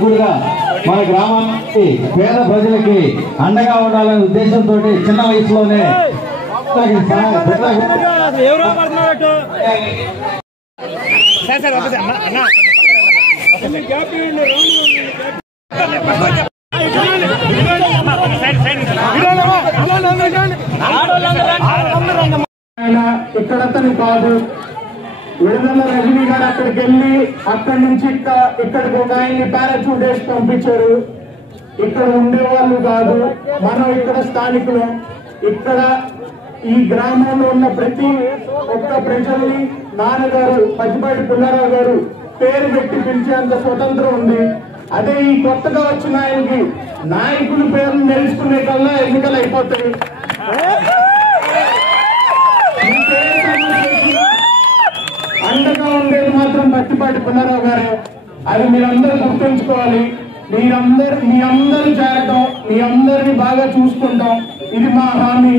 నాయకుడిగా మన గ్రామానికి పేద ప్రజలకి అండగా ఉండాలనే ఉద్దేశంతో చిన్న వయసులోనే ఇక్కడతను కాదు, విడుదల రజనీ గారు అక్కడికి వెళ్ళి అక్కడి నుంచి ఇక్కడికి ఒక ఆయన్ని పారాచూట్ వేసి పంపించారు. ఇక్కడ ఉండేవాళ్ళు కాదు, మనం ఇక్కడ స్థానికులు. ఇక్కడ ఈ గ్రామంలో ఉన్న ప్రతి ఒక్క ప్రజల్ని నాన్నగారు పచ్చిపాటి పుల్లారావు గారు పేరు పెట్టి పిలిచేంత స్వతంత్రం ఉంది. అదే ఈ కొత్తగా వచ్చిన ఆయనకి నాయకుల పేర్లు తెలుసుకునే కల్లా ఎన్నికలు అయిపోతాయి. అండగా ఉండేది మాత్రం పచ్చిపాటి పుల్లారావు గారు. అది మీరందరూ గుర్తుంచుకోవాలి. మీ అందరు చేరటం, మీ అందరిని బాగా చూసుకుంటాం, ఇది మా హామీ.